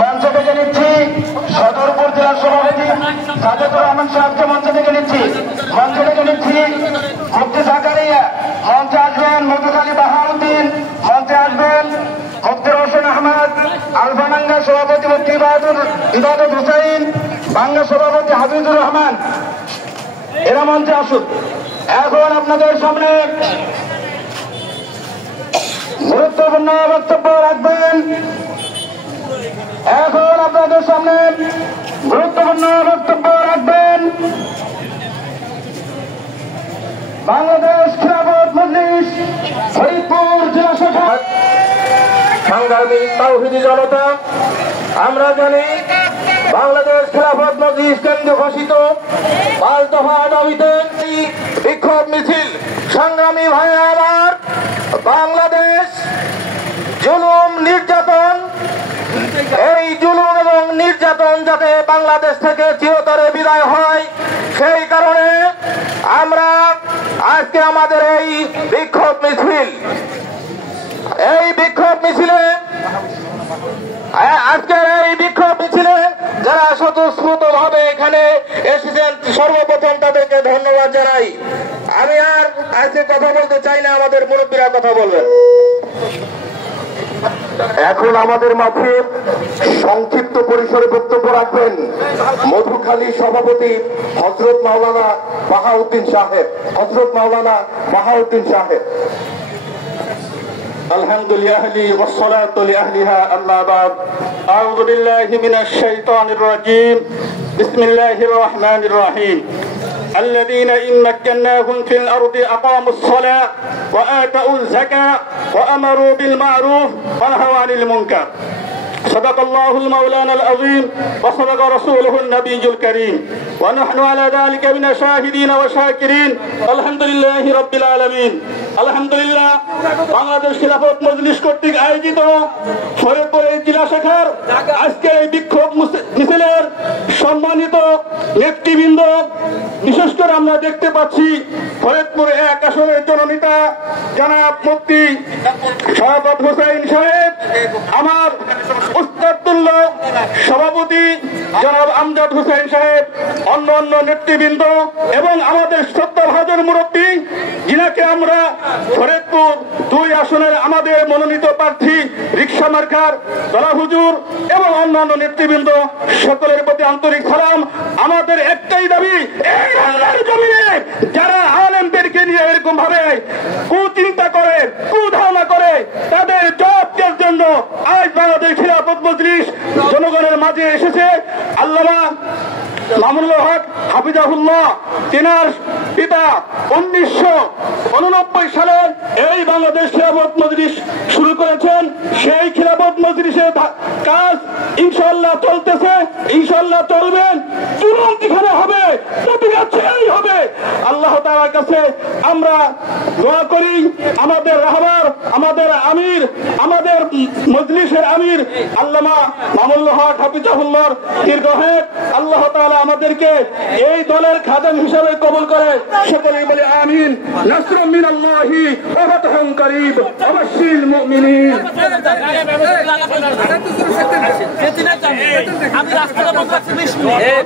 মঞ্চ থেকে নিচ্ছি সদরপুর জেলার সভাপতি সাজেদুর রহমান সাহেবকে মঞ্চ থেকে নিচ্ছি। মঞ্চ থেকে নিচ্ছি মুফতি জাকারিয়া, মঞ্চে আসবেন মধুখালী বাহাউদ্দিন, মঞ্চে আসবেন মুফতি রোশন আহমদ, আলফানাঙ্গা সভাপতি মুফতি ইবাদত হুসাইন, বাংলা সভাপতি হাফিজুর রহমান, এরা মঞ্চে আসুন। এখন আপনাদের সামনে গুরুত্বপূর্ণ বক্তব্য রাখবেন। এখন আপনাদের সামনে গুরুত্বপূর্ণ বক্তব্য রাখবেন বাংলাদেশ খিলাফত মজলিস ফরিদপুর জেলা শাখা। সংগ্রামী তাওহীদি জনতা, আমরা জানি বাংলাদেশ খিলাফত মজলিস কেন্দ্র ঘোষিত 5 দফা দাবিতে বিক্ষোভ মিছিল। সংগ্রামী ভাইরা আমার, বাংলাদেশ জুলুম নির্যাতন, এই জুলুম এবং নির্যাতন যাতে বাংলাদেশ থেকে চিরতরে বিদায় হয়, সেই কারণে আমরা আজকে আমাদের এই বিক্ষোভ মিছিল, আজকের এই বিক্ষোভ মিছিলে যারা স্বতঃস্ফূর্ত ভাবে এখানে এসেছেন, সর্বপ্রথম তাদেরকে ধন্যবাদ জানাই। আমি আর আজকে কথা বলতে চাই না, আমাদের মুরব্বীরা কথা বলবেন। এখন আমাদের মাঝে সংক্ষিপ্ত পরিসরে বক্তব্য রাখবেন মধুখালী সভাপতি হযরত মাওলানা বাহাউদ্দিন সাহেব। আলহামদুলিল্লাহ ওয়াসসালাতু লিআহলিহা আম্মা বাদ। আউযু বিল্লাহি মিনাশ শাইতানির রাজীম। বিসমিল্লাহির রহমানির রহিম। الذين إن مكناهم في الأرض أقاموا الصلاة وآتوا الزكاة وأمروا بالمعروف ونهوا عن المنكر. صدق الله المولانا العظيم وصدق رسوله النبي الكريم ونحن على ذلك من الشاهدين والشاكرين الحمد لله رب العالمين। আলহামদুলিল্লাহ, বাংলাদেশ খিলাফত মজলিস কর্তৃক আয়োজিত ফরিদপুর জেলা শাখার আজকে এই বিক্ষোভ মিছিলের সম্মানিত নেতৃবৃন্দ, বিশেষ করে আমরা দেখতে পাচ্ছি ফরিদপুর 1 আসনের জননেতা জনাব মুফতি ইবাদত হুসাইন সাহেব, আমার উস্তাদুল্লাহ সভাপতি জনাব আমজাদ হুসাইন সাহেব, অন্য নেতৃবৃন্দ এবং আমাদের শ্রদ্ধাভাজন মুরব্বী যিনাকে আমরা ফরিদপুর 2 আসনের আমাদের মনোনীত প্রার্থী রিকশা মার্কার দলা হুজুর এবং অন্যান্য নেতৃবৃন্দ, সকলের প্রতি আন্তরিক সালাম। আমাদের একটাই দাবি, এই বাংলার জমিনে যারা আলেমদেরকে নিয়ে এরকম ভাবে কুচিন্তা করে, কুধারণা করে, তাদের জবাবের জন্য আজ বাংলাদেশ খিলাফত মজলিস জনগণের মাঝে এসেছে। আল্লামা মামুনুল হক হাফিজাহুল্লাহ, তিনার পিতা 1989 সালে এই বাংলাদেশ খিলাফত মজলিস শুরু করেছেন। সেই খিলাফত মজলিসের কাজ ইনশাআল্লাহ চলতেছে, ইনশাআল্লাহ চলবেন। জুলুম যেখানে হবে প্রতিবাদ সেখানেই হবে। আল্লাহ তাআলার কাছে আমরা দোয়া করি, আমাদের রাহবার, আমাদের আমির, আমাদের মজলিসের আমির আল্লামা মামুনুল হক হাফিজাহুল্লাহর দীর্ঘায়ু আল্লাহ তাআলা আমাদেরকে এই দলের খাদেম হিসেবে কবুল করে। সকলেই বলি আমিন। নাসরুম মিনাল্লাহি ওয়া ফাতহুন করিব ওয়া বাশশিরিল মুমিনিন। আমি রাস্তাটা বন্ধ করতে 20 মিনিট।